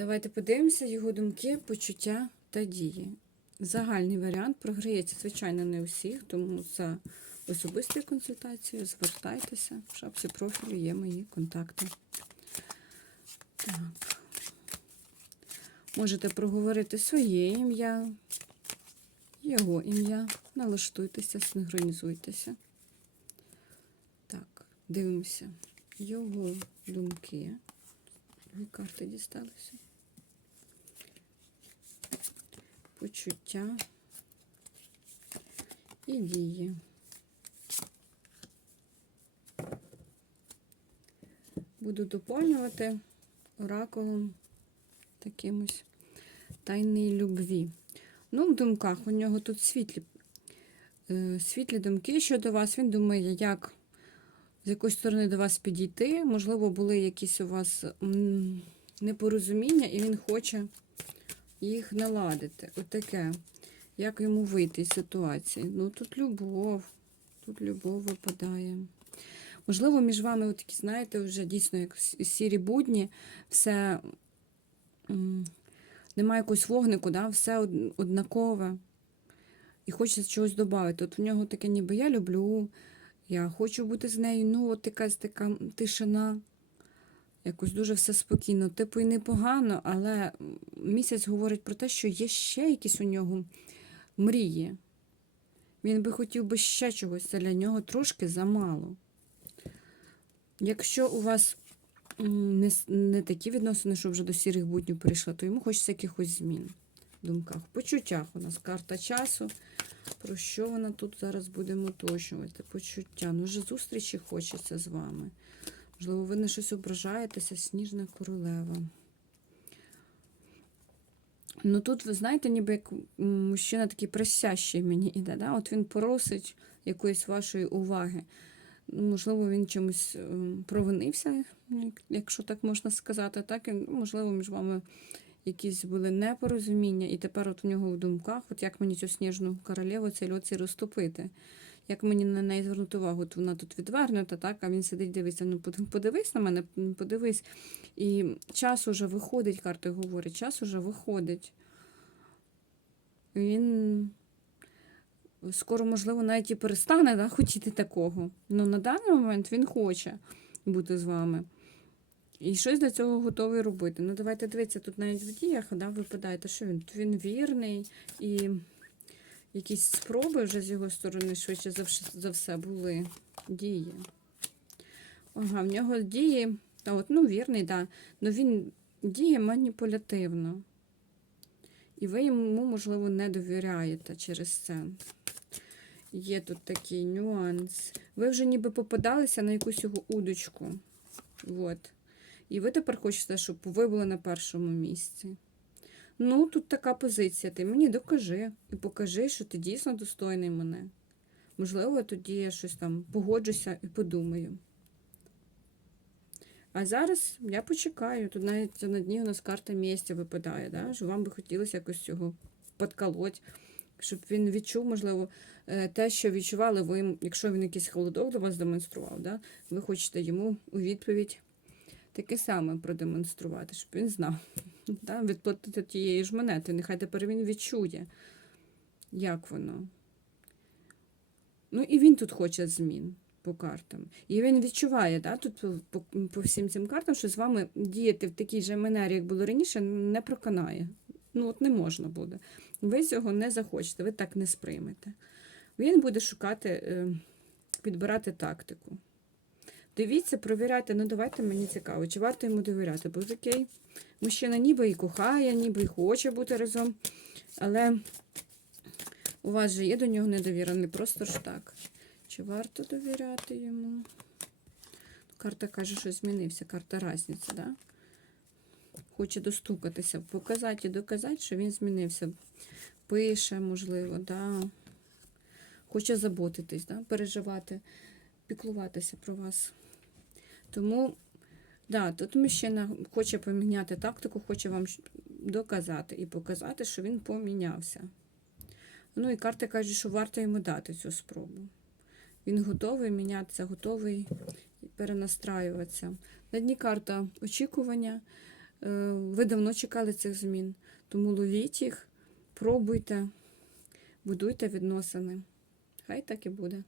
Давайте подивимося його думки, почуття та дії. Загальний варіант програється, звичайно, не у всіх, тому за особистою консультацією звертайтеся. В шапці профілю є мої контакти. Так. Можете проговорити своє ім'я, його ім'я. Налаштуйтеся, синхронізуйтеся. Так, дивимося. Його думки. Дві карти дісталися. Почуття і дії. Буду доповнювати оракулом такимось тайної любві. Ну, в думках у нього тут світлі, е, світлі думки щодо вас. Він думає, як з якоїсь сторони до вас підійти. Можливо, були якісь у вас непорозуміння, і він хоче їх наладити. Отаке. Як йому вийти з ситуації? Ну, тут любов, тут любов випадає. Можливо, між вами, от знаєте, вже дійсно як сірі будні, все немає якогось вогнику, да? все од- однакове. І хочеться чогось додати. От в нього таке ніби я люблю, я хочу бути з нею, ну, от якась така тишина. Якось дуже все спокійно. Типу, і непогано, але місяць говорить про те, що є ще якісь у нього мрії. Він би хотів би ще чогось, це для нього трошки замало. Якщо у вас не, не такі відносини, що вже до сірих буднів прийшла, то йому хочеться якихось змін в думках. В почуттях у нас карта часу. Про що вона тут зараз будемо уточнювати? Почуття. Ну, вже зустрічі хочеться з вами. Можливо, ви на щось ображаєтеся, сніжна королева. Ну тут, ви знаєте, ніби як мужчина такий просящий мені іде. Да? От він просить якоїсь вашої уваги. Можливо, він чимось ем, провинився, якщо так можна сказати. Так? І, ну, можливо, між вами якісь були непорозуміння, і тепер от у нього в думках, от як мені цю сніжну королеву цей льоці розтопити. Як мені на неї звернути увагу? От вона тут відвернута, так, а він сидить, дивиться, ну подивись на мене, подивись. І час уже виходить, карти говорять, час уже виходить. Він скоро, можливо, навіть і перестане да, хотіти такого. Ну, на даний момент він хоче бути з вами. І щось для цього готовий робити. Ну, давайте дивіться, тут навіть в діях да, випадає, що він, він вірний і якісь спроби вже з його сторони швидше за, все були дії. Ага, в нього дії, от, ну, вірний. Да, але він діє маніпулятивно. І ви йому, можливо, не довіряєте через це. Є тут такий нюанс. Ви вже ніби попадалися на якусь його удочку. От. І ви тепер хочете, щоб ви були на першому місці. Ну, тут така позиція. Ти мені докажи і покажи, що ти дійсно достойний мене. Можливо, тоді я щось там погоджуся і подумаю. А зараз я почекаю. Тут навіть на дні у нас карта місця випадає, да? що вам би хотілося якось цього подколоть, щоб він відчув, можливо, е, те, що відчували ви, якщо він якийсь холодок до вас демонстрував, да? ви хочете йому у відповідь таке саме продемонструвати, щоб він знав. Да? Відплатити тієї ж монети. Нехай тепер він відчує, як воно. Ну і він тут хоче змін по картам. І він відчуває, да, тут по, по, по всім цим картам, що з вами діяти в такій же манері, як було раніше, не проканає. Ну, от не можна буде. Ви цього не захочете, ви так не сприймете. Він буде шукати, е, підбирати тактику. Дивіться, провіряйте, ну давайте мені цікаво, чи варто йому довіряти, бо такий мужчина ніби і кохає, ніби і хоче бути разом, але у вас же є до нього недовіра, не просто ж так. Чи варто довіряти йому? Карта каже, що змінився, карта разниця, да? Хоче достукатися, показати і доказати, що він змінився. Пише, можливо, да. Хоче заботитись, да? переживати, піклуватися про вас. Тому, да, тут мужчина хоче поміняти тактику, хоче вам доказати і показати, що він помінявся. Ну і карти кажуть, що варто йому дати цю спробу. Він готовий мінятися, готовий перенастраюватися. На дні карта очікування. е, ви давно чекали цих змін. Тому ловіть їх, пробуйте, будуйте відносини. Хай так і буде.